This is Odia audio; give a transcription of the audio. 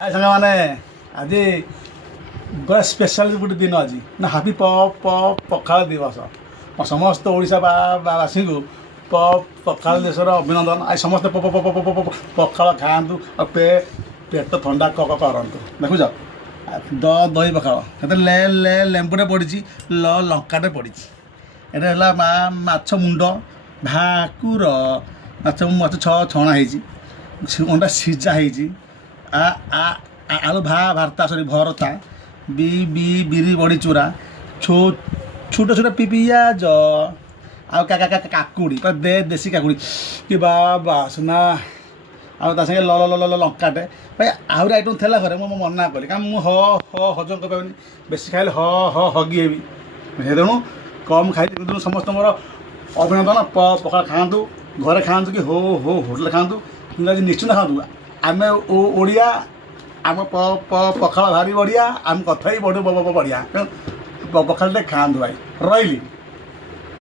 ସାଙ୍ଗ ମାନେ ଆଜି ଗୋଟେ ସ୍ପେଶାଲ ଗୋଟେ ଦିନ ଆଜି ନା ହାପି ପଖାଳ ଦିବସ। ସମସ୍ତ ଓଡ଼ିଶାବାସୀଙ୍କୁ ପଖାଳ ଦେଶର ଅଭିନନ୍ଦନ। ଆଜି ସମସ୍ତେ ପଖାଳ ଖାଆନ୍ତୁ ଆଉ ପେଟ ଥଣ୍ଡା କରନ୍ତୁ। ଦେଖୁଛ ଦହି ପଖାଳ ସେଥିରେ ଲେମ୍ବୁଟେ ପଡ଼ିଛି, ଲଙ୍କାଟେ ପଡ଼ିଛି। ଏଇଟା ହେଲା ମାଛ ମୁଣ୍ଡ, ଭାକୁର ମାଛ ଛଣା ହେଇଛି, ଅଣ୍ଡା ସିଝା ହେଇଛି, ଆଳୁ ଭର୍ତ୍ତା ଭରତା, ବିରି ବଡ଼ି ଚୁରା, ଛୋଟ ଛୋଟ ପିଆଜ ଆଉ କାକୁଡ଼ି ଦେଶୀ କାକୁଡ଼ି କି ବାସ୍ନା, ଆଉ ତା ସାଙ୍ଗେ ଲଙ୍କାଟେ। ଭାଇ ଆହୁରି ଆଇଟମ୍ ଥିଲା ଘରେ, ମୁଁ ମନା କଲି କାରଣ ମୁଁ ହଜମ କରିପାରିବିନି, ବେଶୀ ଖାଇଲେ ହଗି ହେବି। ତେଣୁ କମ୍ ଖାଇଲି, କିନ୍ତୁ ସମସ୍ତଙ୍କର ଅଭିନନ୍ଦନ। ପଖାଳ ଖାଆନ୍ତୁ, ଘରେ ଖାଆନ୍ତୁ କି ହୋଟେଲରେ ଖାଆନ୍ତୁ, କିନ୍ତୁ ଆଜି ନିଶ୍ଚିନ୍ତ ଖାଆନ୍ତୁ। ଆମେ ଓଡ଼ିଆ, ଆମ ପଖାଳ ଭାରି ବଢ଼ିଆ, ଆମ କଥା ବି ବଢ଼ିଆ। ତେଣୁ ପଖାଳଟେ ଖାଆନ୍ତୁ ଭାଇ। ରହିଲି।